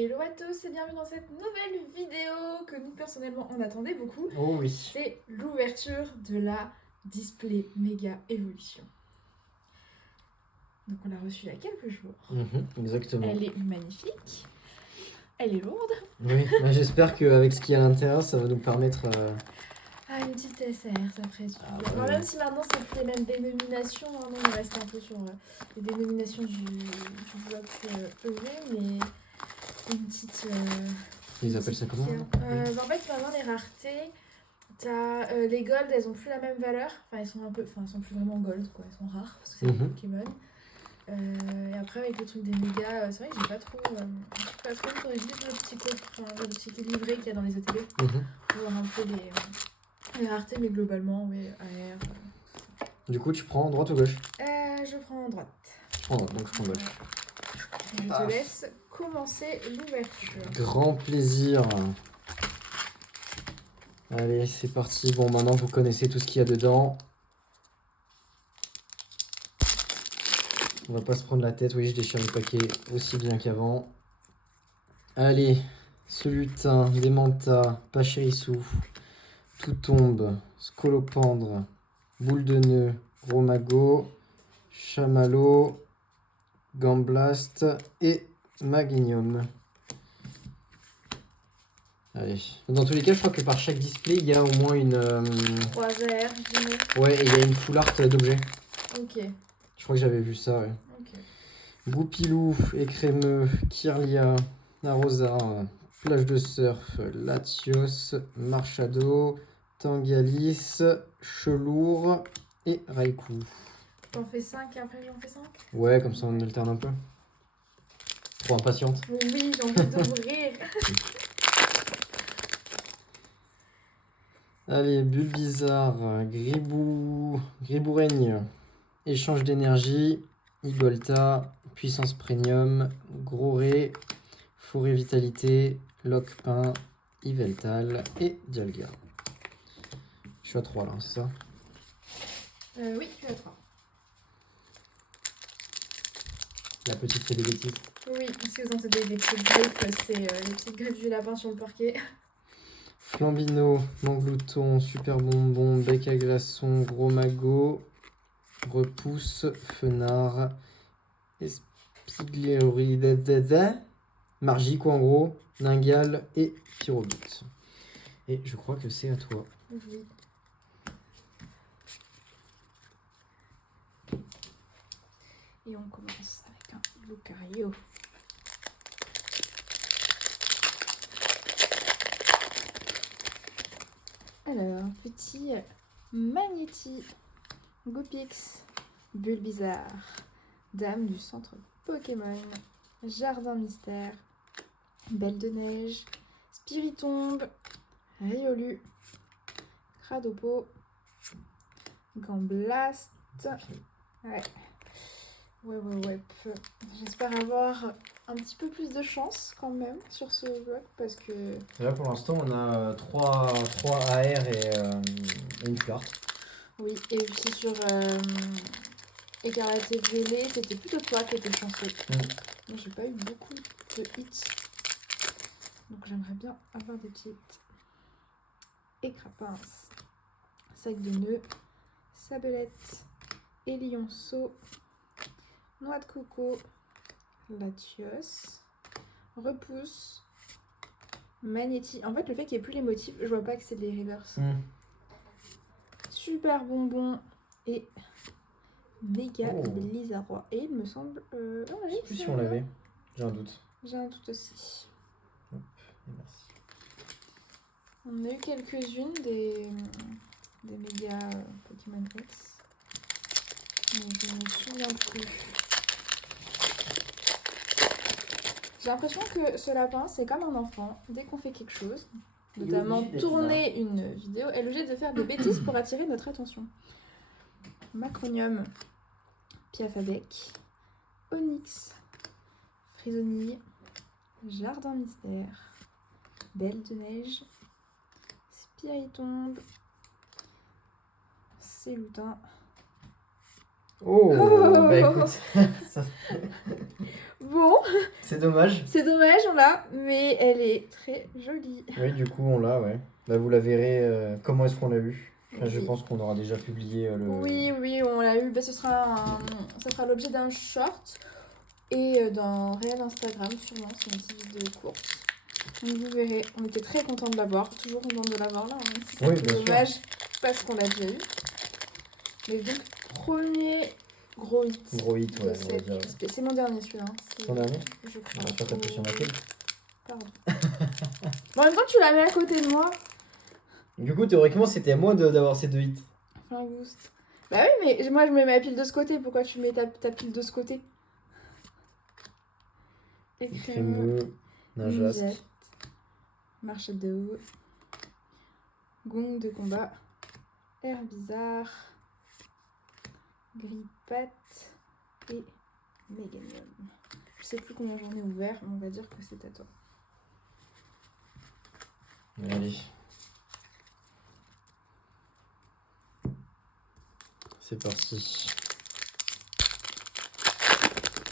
Hello à tous et bienvenue dans cette nouvelle vidéo que nous personnellement on attendait beaucoup. Oh oui. C'est l'ouverture de la Display Mega Evolution. Donc on l'a reçue il y a quelques jours. Exactement. Elle est magnifique. Elle est lourde. Oui, j'espère qu'avec ce qu'il y a à l'intérieur, ça va nous permettre... Ah, une petite SR, ça ferait super. Ah, Bon, ouais. même si maintenant c'est plus les mêmes dénominations, hein, non, on reste un peu sur les dénominations du bloc EV, mais une petite... Ils appellent ça comment En fait, maintenant les raretés, t'as les gold, elles ont plus la même valeur. Enfin, elles sont un peu, enfin, elles sont plus vraiment gold, quoi. Elles sont rares parce que c'est des Pokémon. Et après, avec le truc des mégas, c'est vrai que j'ai pas trop. Il faudrait juste le petit code, enfin, le petit livret qu'il y a dans les ETB pour voir un peu les raretés, mais globalement, oui, AR. Du coup, tu prends droite ou gauche? Je prends droite. Je prends droite, donc je prends gauche. Je te laisse commencer l'ouverture. Grand plaisir. Allez, c'est parti. Bon, maintenant, vous connaissez tout ce qu'il y a dedans. On va pas se prendre la tête. Oui, je déchire le paquet aussi bien qu'avant. Allez, Solutin, Démenta, Pachyrissou, Tout tombe, Scolopendre, Boule de nœud, Romago, Chamallow, Gamblast et Maginium. Allez. Dans tous les cas, je crois que par chaque display, il y a au moins une... 3 AR, je dirais. Ouais, et il y a une full art d'objets. Ok. Je crois que j'avais vu ça, ouais. Ok. Goupilou, Écrémeux, Kirlia, Arrosar, Plage de Surf, Latios, Marchado, Tangalis, Chelour et Raikou. T'en fais 5 et après j'en fais 5? Ouais, comme ça on alterne un peu. Trop impatiente. Oui, j'ai envie d'ouvrir. Allez, Bulbizarre, Griboureigne, Échange d'énergie, Igolta, Puissance Premium, Groré, Forêt Vitalité, Locpin, Yveltal et Dialga. Je suis à 3 là, c'est ça? Oui, tu as 3. La petite fait des bêtises. Oui, si vous entendez des petites griffes, c'est les petites griffes du lapin sur le parquet. Flambino, Manglouton, Super Bonbon, Bec à glaçon, Gros Magot, Repousse, Fenard, Espiglioridadada, Margie quoi en gros, Ningal et Pyrobut. Et je crois que c'est à toi. Oui. Et on commence avec un Lucario. Alors, petit Magnéti, Goupix, Bulbizarre, Dame du centre Pokémon, Jardin Mystère, Belle de Neige, Spiritombe, Riolu, Cradopo, Gamblast. Ouais. J'espère avoir un petit peu plus de chance quand même sur ce bloc parce que... Là pour l'instant on a 3 AR et une carte. Oui, et puis sur Écarlate et Violet, c'était plutôt toi qui étais chanceux. Moi j'ai pas eu beaucoup de hits. Donc j'aimerais bien avoir des petites écrapinces, sac de nœuds, sabelette, élionceau, noix de coco, latios, repousse, magnéti. En fait, le fait qu'il n'y ait plus les motifs, je vois pas que c'est des reverse. Super bonbon et méga blizzarrois. Et il me semble. Je sais plus si on l'avait, j'ai un doute. J'ai un doute aussi. Hop, et merci. On a eu quelques-unes des méga Pokémon X. Mais je ne me souviens plus. J'ai l'impression que ce lapin, c'est comme un enfant. Dès qu'on fait quelque chose, notamment tourner une vidéo, elle est obligée de faire des bêtises pour attirer notre attention. Macronium, Piafabec, Onyx, Frisonille, Jardin Mystère, Belle de Neige, Spiritombe, Célutin, Oh, Oh. bah écoute, ça- Bon, c'est dommage. c'est dommage, on l'a, mais elle est très jolie. Oui, du coup, on l'a, ouais. Bah, vous la verrez. Comment est-ce qu'on l'a eu? Enfin, je Oui. pense qu'on aura déjà publié le. Oui, oui, on l'a eu. Bah, ça sera l'objet d'un short et d'un réel Instagram, sûrement. C'est une petite vidéo courte. Donc vous verrez, on était très contents de l'avoir. Toujours contents de l'avoir là, hein. C'est Oui, un peu bien sûr. dommage parce qu'on l'a déjà eu. Mais donc, premier gros hit. Gros hit, de ouais, on va cette dire. XP. C'est mon dernier celui-là. Hein. Ton dernier? Je On crois. va faire ta pression laquelle? Pardon. Bon, en même temps, tu l'as mis à côté de moi. Du coup, théoriquement, c'était à moi d'avoir ces 2 hits. Enfin, boost. Bah oui, mais moi je mets ma pile de ce côté. Pourquoi tu mets ta pile de ce côté? Crémeux, Ninjask. Ninja, marche d'eau, gong de combat, air bizarre, grippat et méganium. Je sais plus combien j'en ai ouvert, mais on va dire que c'est à toi. Allez. C'est parti.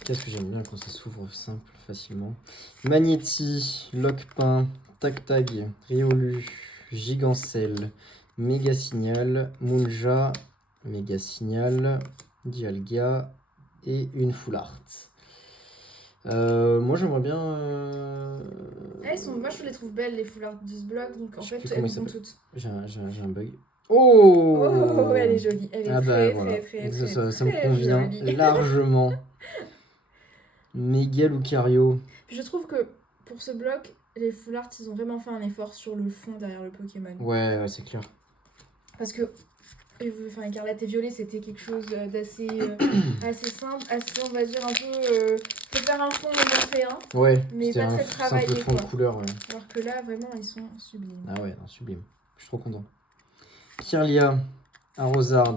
Qu'est-ce que j'aime bien quand ça s'ouvre simple, facilement. Magnéti, Lockpin, Tag, Riolu, Gigancel, Méga Signal, Munja, Méga Signal, Dialga et une Full Art. Moi j'aimerais bien. Moi je les trouve belles les foulards de ce bloc, donc en Je sais fait plus comment elles il vont s'appelle. toutes. J'ai un bug. Oh, Oh, elle est jolie, elle est Ah très, bah voilà, très ça me convient jolie. largement. Méga Lucario. Puis je trouve que pour ce bloc, les foulards ils ont vraiment fait un effort sur le fond derrière le Pokémon. Ouais, c'est clair. Parce que Écarlate et Violet, c'était quelque chose d'assez assez simple, assez, on va dire, un peu. Faut faire un fond et montrer un. Ouais, Mais c'était pas très simple travaillé, fond de quoi. couleur, ouais. Alors que là, vraiment, ils sont sublimes. Ah ouais, non, sublime. Je suis trop content. Kirlia, Arrosard,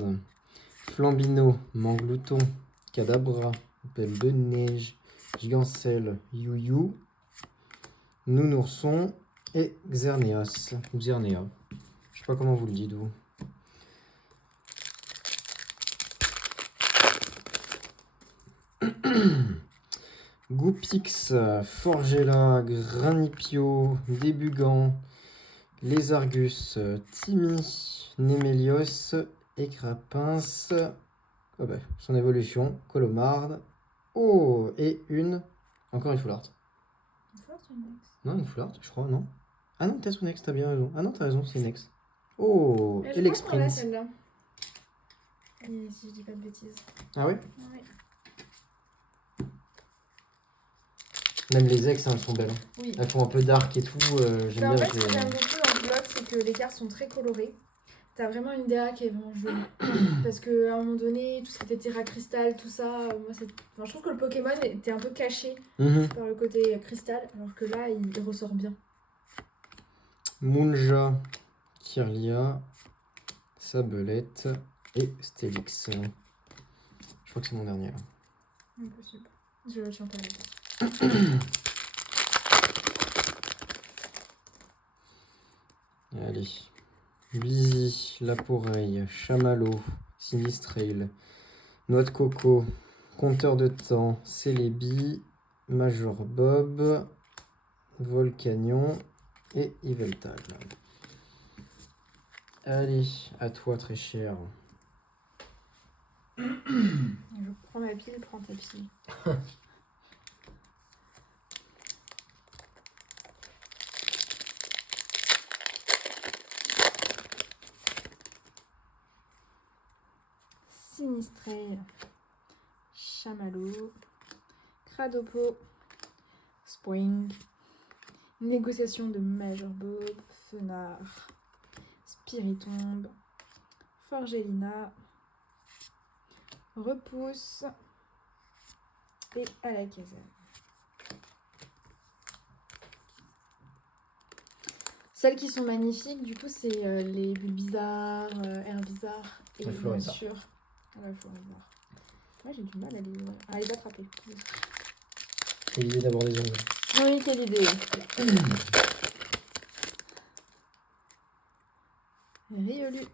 Flambino, Manglouton, Kadabra, Belle de Neige, Gigancel, Youyou, Nounourson et Xerneas. Ou Xernea. Je sais pas comment vous le dites, vous. Goupix, Forgella, Granipio, Débugant, Lézargus, Timmy, Némélios, Écrapince, oh bah, son évolution, Colomarde, oh, et encore une Full Art. Non, une Full Art, je crois, non? Ah non, t'as son ex, t'as bien raison. Ah non, t'as raison, c'est une ex. Oh, et l'exprint. Celle-là. Et si je dis pas de bêtises. Ah ouais? Ouais. Même les ex, hein, elles sont belles. Oui. Elles font un peu dark et tout, j'aime En bien. fait, ce que j'aime beaucoup dans ce bloc, c'est que les cartes sont très colorées. T'as vraiment une DA qui est vraiment jolie. Parce qu'à un moment donné, tout ce qui était Terra Cristal, tout ça, je trouve que le Pokémon était un peu caché par le côté cristal, alors que là, il ressort bien. Munja, Kirlia, Sabelette et Stélix. Je crois que c'est mon dernier là. Impossible. Je le tiens pas là. Allez. Busy, Laporeille, Chamallow, Sinistrail, Noix de Coco, Compteur de Temps, Célébi, Major Bob, Volcanion et Yveltal. Allez, à toi très cher. Je prends ma pile, prends ta pile. Sinistrail, Chamallow, Cradopo, Spring, Négociation de Major Bob, Fenard, Spiritombe, Forgelina, Repousse et à la caserne. Celles qui sont magnifiques, du coup, c'est les Bulbizarre, Herbizarre et La bien Florizarre. sûr la Florizarre. Moi, j'ai du mal à les attraper. Quelle idée d'avoir des ongles. Oui, quelle idée. Riolu,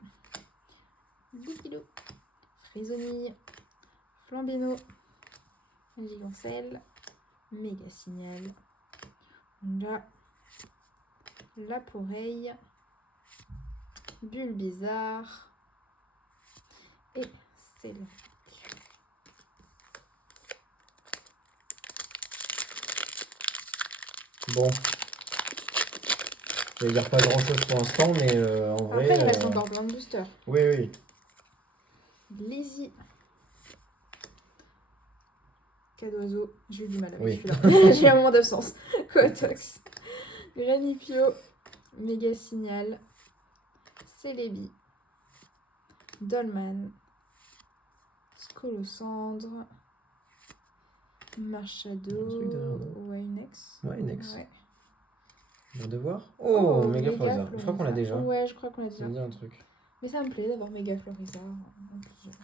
Goupilou, Frisonille, Flambino, Gigancelle, Méga Signal, Laporeille, Bulbizarre et Céline. Bon. Je vais dire pas grand chose pour l'instant, mais en vrai. Après, il reste encore plein de boosters. Oui, oui. Lizzie. Cadoiseau. J'ai eu du mal avec Oui. celui-là. J'ai eu un moment d'absence. Coatox. Granipio. Méga Signal. Célébi. Dolman. Scolosandre. Marchado. Winex. Winex. Ouais. On va devoir. Oh, Méga Méga Florisa. Je crois qu'on l'a déjà. Ouais, je crois qu'on l'a Ça déjà. me dit un truc. Mais ça me plaît d'avoir Méga Florisa en plusieurs.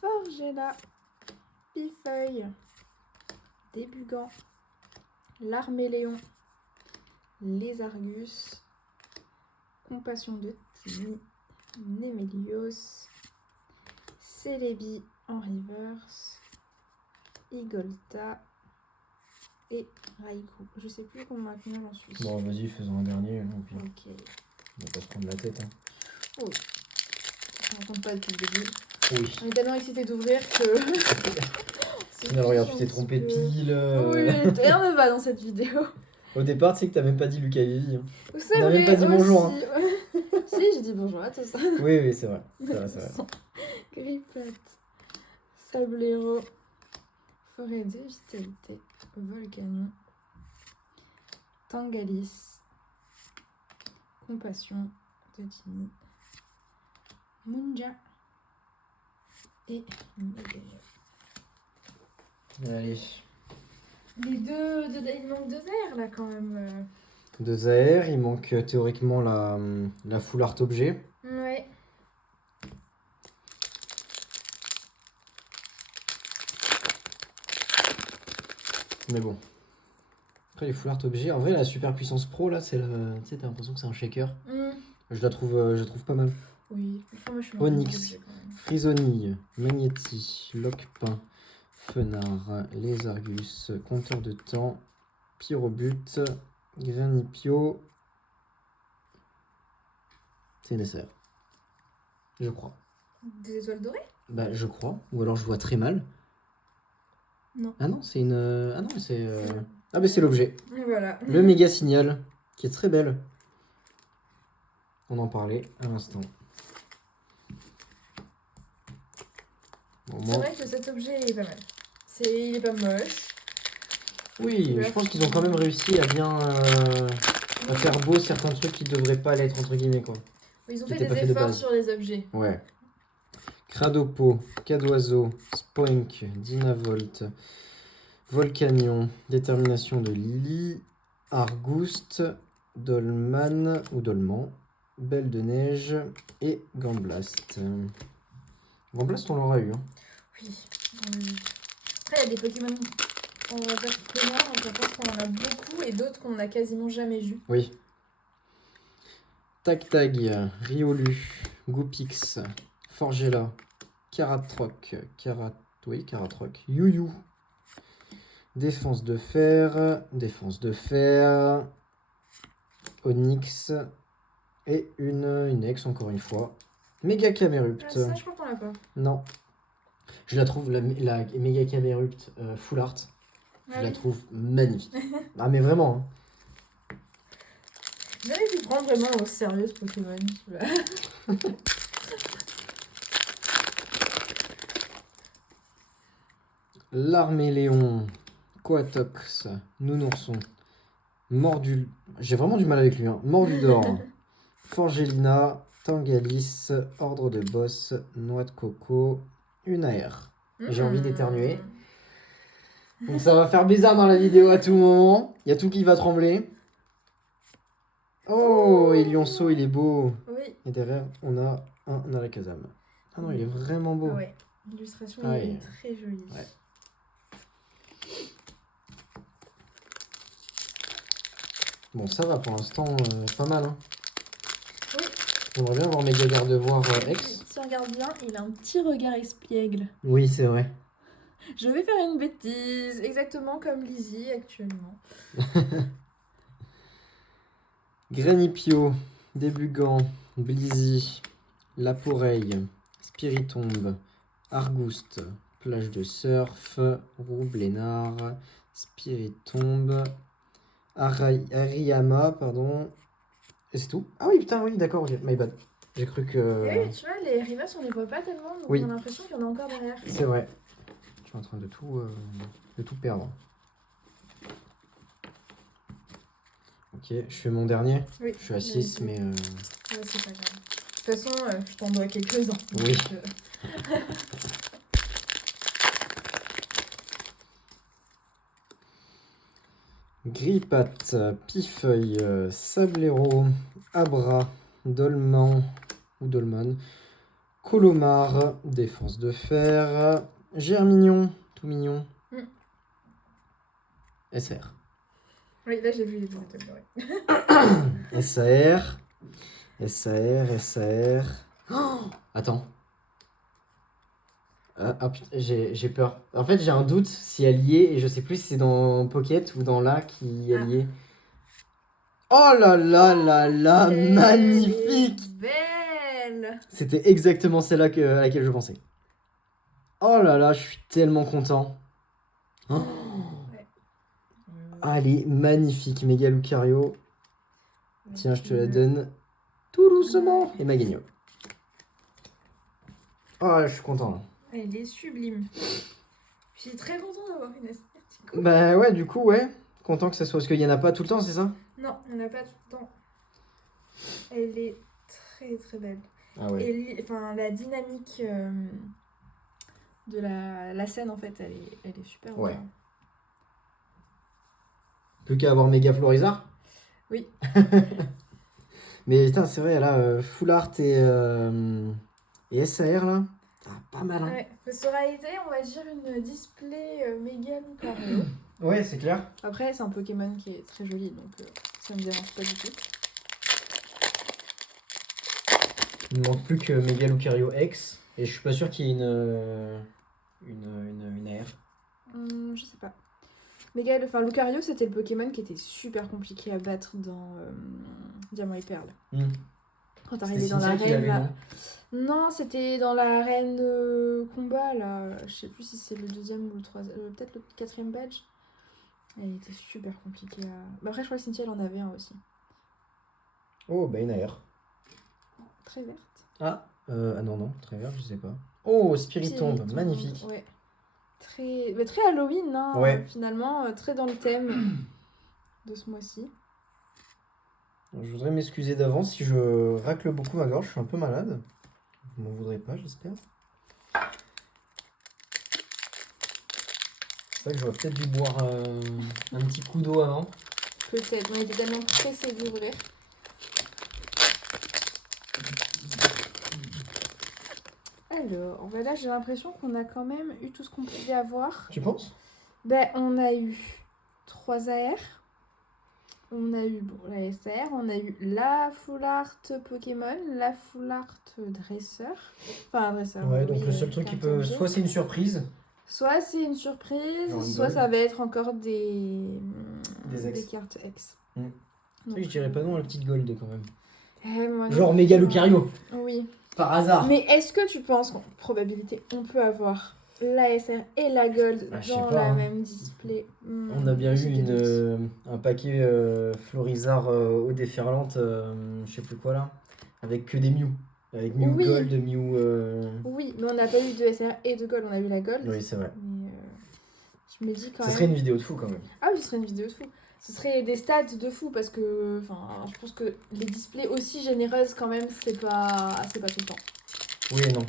Forgella, Pifeuille, Débugant, L'Arméléon, Les Argus, Compassion de Timmy, Némélios, Célébi en reverse, Igolta et Raikou. Je sais plus combien j'en suis. Bon, vas-y, faisons un dernier. Ok. On va pas se prendre la tête. Hein. Oh. On ne compte pas depuis le début. Oui. On est tellement excités d'ouvrir que... Sinon, regarde, tu t'es trompé de pile. Oui, rien ne va dans cette vidéo. Au départ, tu sais que t'as même pas dit Lucas Vivi. Hein. C'est On n'a vrai, même pas dit bonjour. Hein. Si, j'ai dit bonjour à tous. Oui, oui, c'est vrai. C'est vrai, c'est vrai. Griplette, Sablero, Forêt de Vitalité, Volcanion, Tangalis, Compassion de Timmy, Munja et Mégaillon. Allez. Les deux, il manque 2 airs là quand même. 2 AR, il manque théoriquement la full art objet. Ouais. Mais bon. Après les full art objets, en vrai la super puissance pro là, c'est tu sais, t'as l'impression que c'est un shaker. Je la trouve pas mal. Oui, moi je suis Onyx, Frisonille, Magnéti, Lockpin, Fenard, Les Argus, Compteur de temps, Pyrobut, Granipio, c'est nécessaire. Je crois. Des étoiles dorées? Bah je crois, ou alors je vois très mal. Non. Ah non, c'est une... Ah non, c'est... Ah mais c'est l'objet. Voilà. Le méga signal, qui est très belle. On en parlait à l'instant. Bon, C'est vrai que cet objet est pas mal. Il est pas moche. oui, je pense qu'ils ont quand même réussi à bien à faire beau certains trucs qui devraient pas l'être, entre guillemets, quoi. Ils ont Qui fait étaient pas des faits de efforts base. sur les objets. Ouais. Cradopo, Cadoiseau, Spoink, Dynavolt, Volcanion, Détermination de Lily, Argouste, Dolman ou Dolman, Belle de Neige et Gamblast. Gamblast, on l'aura eu. Hein. Oui. Après, il y a des Pokémon, on va dire communs, donc je pense qu'on en a beaucoup, et d'autres qu'on n'a quasiment jamais vus. Oui. Tag, Riolu, Goupix, Forgella, Caratroc, Caratroc, Youyou, Défense de fer, Onyx et une ex encore une fois. Méga Camerupt. Ah, ça, je crois qu'on l'a pas. Non. Je la trouve, la Méga Camerupt full art, je la trouve magnifique. Ah mais vraiment. Hein. J'avais pu prendre vraiment au sérieux ce Pokémon. L'Arméléon, Coatox, Nounourson, Mordu... J'ai vraiment du mal avec lui, hein. Mordudor, Forgelina, Tangalis, Ordre de Boss, Noix de Coco, une AR. J'ai envie d'éternuer. Donc ça va faire bizarre dans la vidéo à tout moment. Il y a tout qui va trembler. Oh, et Lionceau, il est beau. Oui. Et derrière, on a un Alakazam. Ah non, il est vraiment beau. Ah ouais, l'illustration est très jolie. Ouais. Bon, ça va pour l'instant, pas mal. Hein. Oui. J'aimerais bien avoir Méga Gardevoir X. Si on regarde bien, il a un petit regard espiègle. Oui, c'est vrai. Je vais faire une bêtise, exactement comme Lizzie actuellement. Granipio, Débugant, Blizzy, Laporeille, Spiritombe, Argouste, Plage de Surf, Roublénard, Spiritombe, Ariyama, pardon. Et c'est tout? Ah oui, putain, oui, d'accord, ok, my bad. J'ai cru que... Et oui, tu vois, les Rivas, on les voit pas tellement, donc Oui. on a l'impression qu'il y en a encore derrière. C'est vrai. Je suis en train de tout perdre. Ok, je fais mon dernier. Oui. Je suis à 6, mais... Ouais, c'est pas grave. De toute façon, je t'en dois quelques-uns. Oui. Donc, Grippat, Pifeuille, Sablero, Abra, Dolman ou Dolman, Colomar, Défense de Fer, Germignon, tout mignon, SR. Oui, là j'ai vu les deux. Ouais. SAR, SAR. Oh, attends. Ah putain, j'ai peur. En fait, j'ai un doute si elle y est et je sais plus si c'est dans Pocket ou dans là qui elle y est. Oh là là là là, magnifique! Belle! C'était exactement celle-là à laquelle je pensais. Oh là là, je suis tellement content. Oh. Ouais. Ah, elle est magnifique, Méga Lucario. Tiens, je te la donne tout doucement. Et Magagno. Oh, je suis content là. Elle est sublime. Je suis très contente d'avoir une Aspertico. Bah ouais, du coup, ouais. Content que ça soit. Parce qu'il n'y en a pas tout le temps, c'est ça? Non, il n'y en a pas tout le temps. Elle est très très belle. Ah ouais. Et enfin, la dynamique de la scène, en fait, elle est super. Ouais. Bien. Plus qu'à avoir Méga Florizard. Oui. Mais putain, c'est vrai, là, Full Art et SAR là. Ah, pas mal, hein. Ouais, ça aurait été, on va dire, une display méga Lucario. Ouais, c'est clair. Après, c'est un Pokémon qui est très joli, donc ça me dérange pas du tout. Il ne manque plus que Méga Lucario X. Et je suis pas sûr qu'il y ait une AR. Je sais pas. Méga, enfin, Lucario, c'était le Pokémon qui était super compliqué à battre dans Diamant et Perle. Quand t'arrivais dans l'arène là. Non, c'était dans l'arène combat là. Je sais plus si c'est le deuxième ou le troisième. Peut-être le quatrième badge. Elle était super compliquée à. Bah après, je crois que Cynthia elle en avait un aussi. Oh, bah une AR. Très verte. Ah non, très vert, je sais pas. Oh, Spiritombe, magnifique. Ouais. Très Halloween, hein, ouais. Finalement, très dans le thème de ce mois-ci. Je voudrais m'excuser d'avance si je racle beaucoup ma gorge, je suis un peu malade. Vous m'en voudrez pas, j'espère. C'est vrai que j'aurais peut-être dû boire un petit coup d'eau avant. Peut-être, on était tellement pressés d'ouvrir. Alors, là j'ai l'impression qu'on a quand même eu tout ce qu'on pouvait avoir. Tu penses? Ben, on a eu 3 AR. On a eu la SR, on a eu la Full Art Pokémon, la Full Art Dresseur. Enfin, Dresseur. Ouais, donc le seul truc qui peut. Soit c'est une surprise. Soit c'est une surprise, Genre une soit gold. ça va être encore des cartes X. Tu sais, je dirais pas non à la petite gold quand même. Moi, genre Méga Lucario. Oui. Par hasard. Mais est-ce que tu penses qu'en probabilité, on peut avoir la SR et la Gold dans la même display? On a bien eu un paquet Florizard eau déferlante, je sais plus quoi là, avec que des Mew. Avec Mew Gold, Mew. Oui, mais on n'a pas eu de SR et de Gold, on a eu la Gold. Oui, c'est vrai. Mais je me dis quand même. Ça serait une vidéo de fou quand même. Ah oui, ce serait une vidéo de fou. Ce serait des stats de fou parce que je pense que les displays aussi généreuses quand même, c'est pas tout le temps. Oui et non.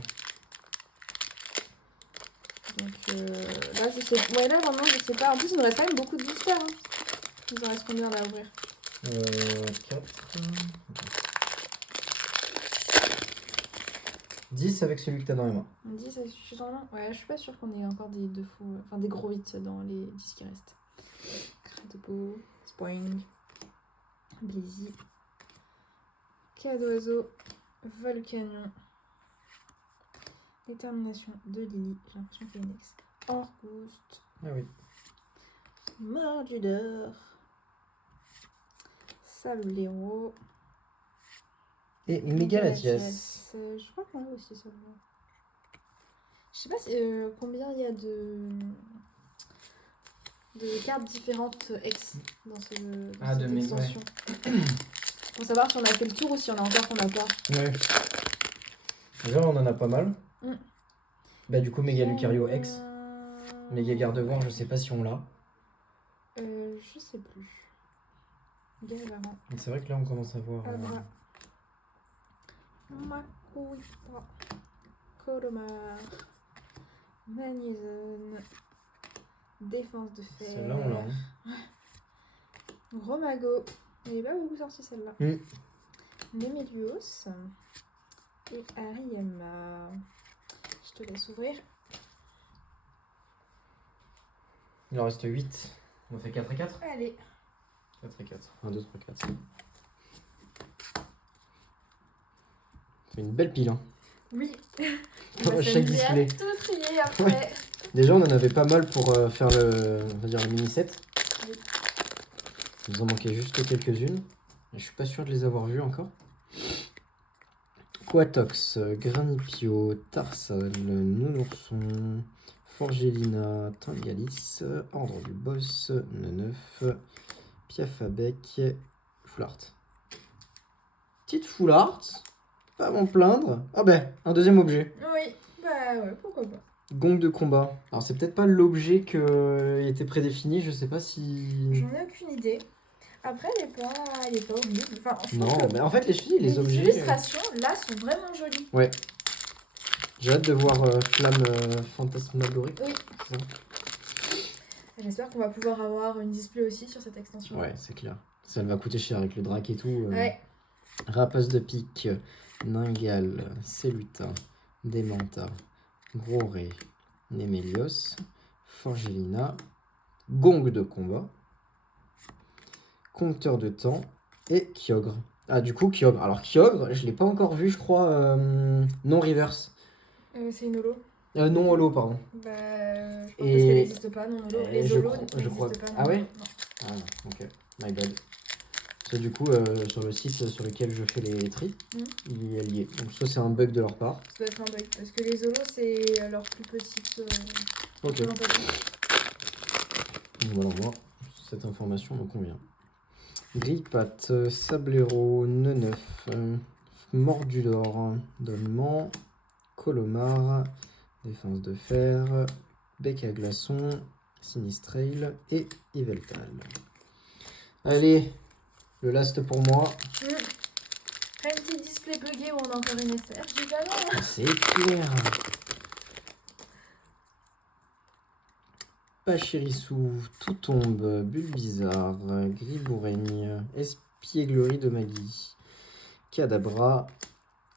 Donc là, je sais. Ouais, là vraiment, je sais pas. En plus, il nous reste quand même beaucoup de boosters. Hein. Il nous en reste combien là à ouvrir 4. 10 avec celui que t'as dans les mains. 10 avec celui que j'ai dans les mains. Ouais, je suis pas sûre qu'on ait encore des deux fous. Des gros hits dans les 10 qui restent. Credible, Spring. Blizzy. Cadoiseau. Volcanion. Détermination de Lily. J'ai l'impression qu'il y a une ex. Orgust. Ah oui. Mordudor. Salolero. Et Mégalatias. Je crois qu'on a aussi ça. Je sais pas combien il y a de cartes différentes ex dans cette extension. Pour savoir si on a fait le tour ou si on a encore qu'on n'a pas. Ouais. Déjà, on en a pas mal. Bah, du coup, Méga Lucario ex. Méga Gardevoir, je sais pas si on l'a. Je sais plus. Galvaran. C'est vrai que là, on commence à voir. Abra. Makuita. Colomar. Magnézone. Défense de fer. Celle-là, on l'a. Hein. Romago. Il n'est pas beaucoup sorti celle-là. Nemelios. Et Hariyama. Je te laisse ouvrir. Il en reste 8. On fait 4 et 4 ? Allez. 4 et 4. 1, 2, 3, 4. C'est une belle pile, hein. Oui. Pour chaque display. Tout trier après. Déjà, on en avait pas mal pour faire le mini-set. Oui. Il nous en manquait juste quelques-unes. Je suis pas sûr de les avoir vues encore. Quatox, Granipio, Tarsal, Nounourson, Forgelina, Tangalis, Ordre du Boss, Neneuf, Piafabec, Foulart. Petite Foulart, pas à m'en plaindre. Ah ben, un deuxième objet. Oui, bah ouais, pourquoi pas. Gong de combat. Alors c'est peut-être pas l'objet qui était prédéfini, je sais pas si... J'en ai aucune idée. Après, elle est pas horrible. Enfin, non, mais en fait les objets... Les illustrations, là, sont vraiment jolies. Ouais. J'ai hâte de voir Flamme Fantasmagorique. Oui. J'espère qu'on va pouvoir avoir une display aussi sur cette extension. Ouais, c'est clair. Ça va coûter cher avec le drac et tout. Ouais. Rapace de pique, Ningal, Cellutin, Démenta, Groré, Nemelios, Forgelina, Gong de combat, Compteur de temps et Kyogre. Ah, du coup, Kyogre. Alors, Kyogre, je l'ai pas encore vu, je crois, non reverse. C'est une holo. Non holo, pardon. Bah, je pense parce qu'elle n'existe pas, non holo. Les holos n'existent pas. Ah ouais? Non. Ah, ok. My bad. Parce que du coup, sur le site sur lequel je fais les tris, il est lié. Donc ça, c'est un bug de leur part. Ça doit être un bug. Parce que les holos, c'est leur plus petite présentation. Donc voilà, moi, cette information me convient. Grippat, Sablero, Neneuf, Mordudor, Donnement, Colomar, Défense de fer, Bec à glaçon, Sinistrail et Yveltal. Allez, le last pour moi. Un petit display bugué où on a encore une SR, je dis pas non. C'est clair. Pachirissou, Tout tombe, Bulbizarre, Griboureigne, Espièglerie de Maggie, Kadabra,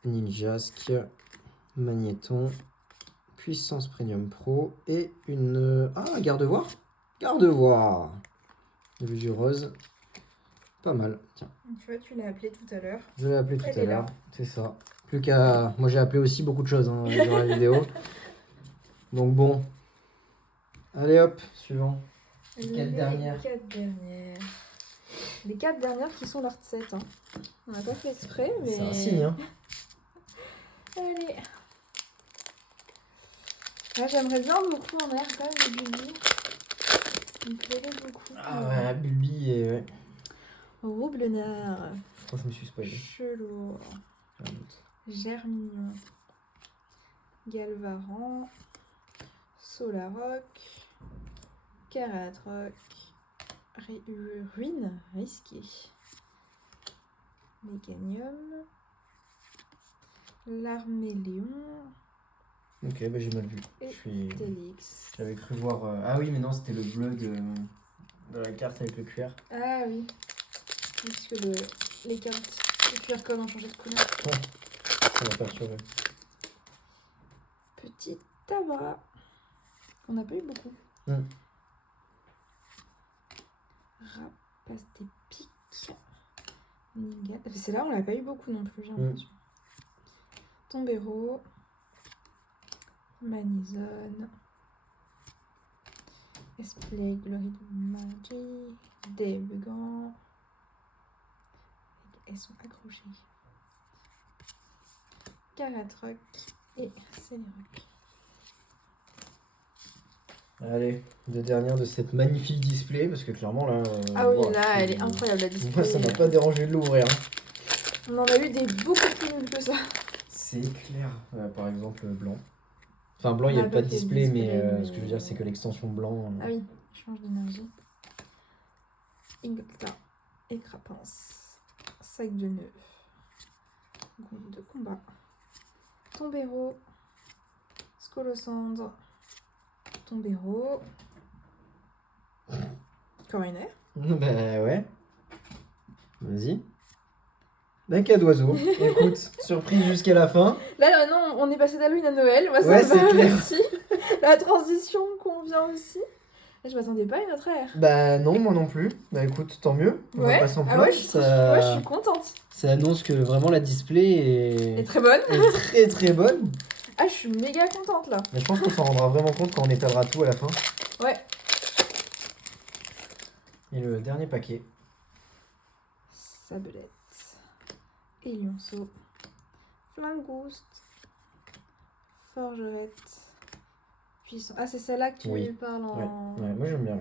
Ninjask, Magnéton, Puissance Premium Pro et une... Ah, Gardevoir. Gardevoir. Mesureuse. Pas mal, tiens. Tu vois, tu l'as appelé tout à l'heure. Je l'ai appelé tout à l'heure, c'est ça. Plus qu'à... Moi j'ai appelé aussi beaucoup de choses dans la vidéo. Donc bon. Allez hop, suivant. Les 4 dernières. Les 4 dernières qui sont l'art 7. Hein. On n'a pas fait exprès, mais... C'est un signe, hein. Allez. Là, j'aimerais bien beaucoup en air quand même, le Bulbi. Il me plairait beaucoup. Ah ouais, Bulbi et... Ouais. Roublenard. Je crois que je me suis spoilé. Chelour. Germignon. Galvaran. Solaroc. Caratroc. Ruine risquée. Méganium. L'Arméléon. Ok, bah j'ai mal vu. Et Stélix. J'avais cru voir... Ah oui, mais non, c'était le bleu de la carte avec le cuir. Ah oui. Puisque les cartes, les QR codes ont changé de couleur. Ouais, ça m'a perturbé. Petit Tabra. On n'a pas eu beaucoup. Rapace des pics. Nigan. C'est là, on l'a pas eu beaucoup non plus, j'ai l'impression. Tombero. Manizone. Esplay, Glory de Magie. Débugant. Elles sont accrochées. Caratroc et Céliroc. Allez, deux dernières de cette magnifique display, parce que clairement là... Ah oui, voilà, là, elle est incroyable la display. Moi, ça m'a pas dérangé de l'ouvrir. Hein. On en a eu des beaucoup plus nuls que ça. C'est clair. Par exemple, blanc. Enfin, blanc, il n'y a pas de display, mais ce que je veux dire, c'est que l'extension blanc... Ah oui, change d'énergie. Ingolta, Écrapance, Sac de nœud, groupe de combat, Tombero, Scolosandre, Tombero, Coroner. Bah ouais. Vas-y. Bec à d'oiseau. Écoute, surprise jusqu'à la fin. Là, non, on est passé d'Halloween à Noël. Moi, ça Ouais, me c'est va clair. aussi. La transition convient aussi. Et je m'attendais pas à une autre ère. Bah non, moi non plus. Bah écoute, tant mieux. On va pas s'en plaindre. Ouais, je suis contente. Ça annonce que vraiment la display Et très bonne. est très très bonne. Ah, je suis méga contente là. Mais je pense qu'on s'en rendra vraiment compte quand on étalera tout à la fin. Ouais. Et le dernier paquet. Sablette. Et lionceau. Flingouste. Forgerette. Puissant. Ah, c'est celle-là que tu Oui. parles en... Ouais, moi j'aime bien.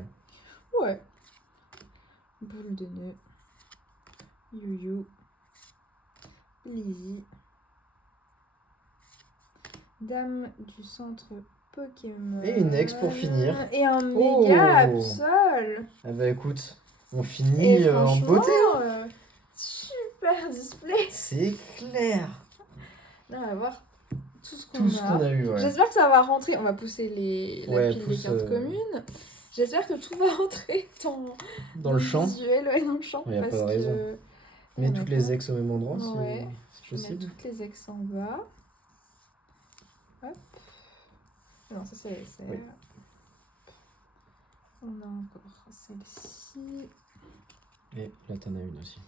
Ouais. Boule de nœud. You-you. Lizzie. Dame du centre Pokémon. Et une ex pour finir. Et un Oh. méga Absol. Ah bah écoute, on finit en franchement, beauté. Super display. C'est clair. Là, on va voir tout ce qu'on Tout ce qu'on a eu, ouais. J'espère que ça va rentrer. On va pousser la Ouais, pile pousse, des cartes communes. J'espère que tout va rentrer Dans le champ. visuel, ouais, dans le champ. Il n'y a parce pas de raison. que... Mets on a toutes pas- les ex au même endroit, Ouais. c'est Je vais mettre possible. toutes les ex en bas. Hop. Non, ça c'est... Oui. On a encore celle-ci. Et là t'en as une aussi.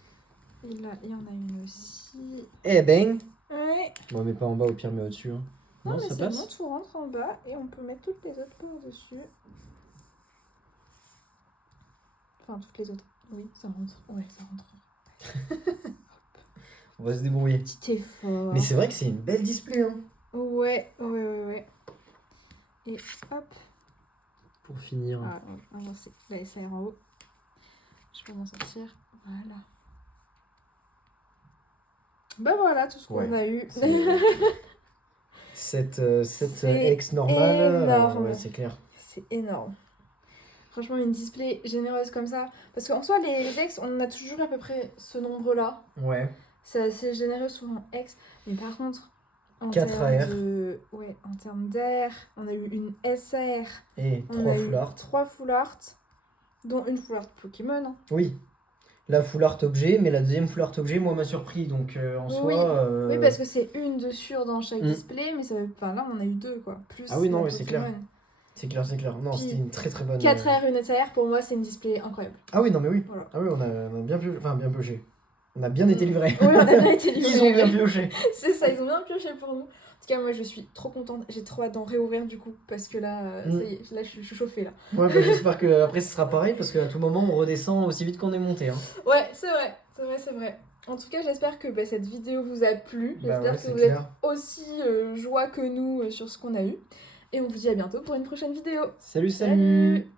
Et là, il y en a une aussi. Eh ben. Ouais. Bon, mets pas en bas, au pire, mets au-dessus. Hein. Non, mais ça c'est passe. bon, tout rentre en bas et on peut mettre toutes les autres par-dessus. Enfin, toutes les autres. Oui, ça rentre. Ouais, ça rentre. On va se débrouiller. Petit effort. Mais c'est vrai que c'est une belle display. Hein. Ouais. Et hop. Pour finir. Ah, on va avancer. La SR en haut. Je peux m'en sortir. Voilà. Bah voilà, tout ce qu'on Ouais. a eu. Cette C'est ex normale. énorme. Ouais, c'est clair. C'est énorme. Franchement, une display généreuse comme ça. Parce qu'en soi, les ex, on en a toujours à peu près ce nombre-là. Ouais. C'est assez généreux souvent ex. Mais par contre, en 4 termes AR. Ouais, en termes d'air, on a eu une SR. Et On 3 a eu full art. 3 full art. Dont une full art Pokémon. Hein. Oui. La full art objet, mais la deuxième full art objet, moi, m'a surpris. Donc en Oui. soi. Oui, parce que c'est une de sûre dans chaque Mm. display. Mais ça veut... enfin, là, on en a eu 2, quoi. Plus Ah oui, non, la oui, c'est clair. Pokémon. C'est clair. Non, Puis, c'était une très très bonne. 4R, une SR, pour moi, c'est une display incroyable. Ah oui, non, mais oui. Voilà. Ah oui, on a bien pioché. Enfin, bien pioché. On a bien été livrés. Oui, on a bien été livrés. Ils ont bien pioché. C'est ça, ils ont bien pioché pour nous. En tout cas, moi, je suis trop contente. J'ai trop hâte d'en réouvrir du coup. Parce que là, ça y est, là, je suis chauffée là. Ouais, bah, j'espère que après ce sera pareil parce qu'à tout moment on redescend aussi vite qu'on est monté. Hein. Ouais, c'est vrai. En tout cas, j'espère que cette vidéo vous a plu. Bah J'espère ouais, que c'est vous clair. êtes aussi joie que nous sur ce qu'on a eu. Et on vous dit à bientôt pour une prochaine vidéo. Salut. Salut.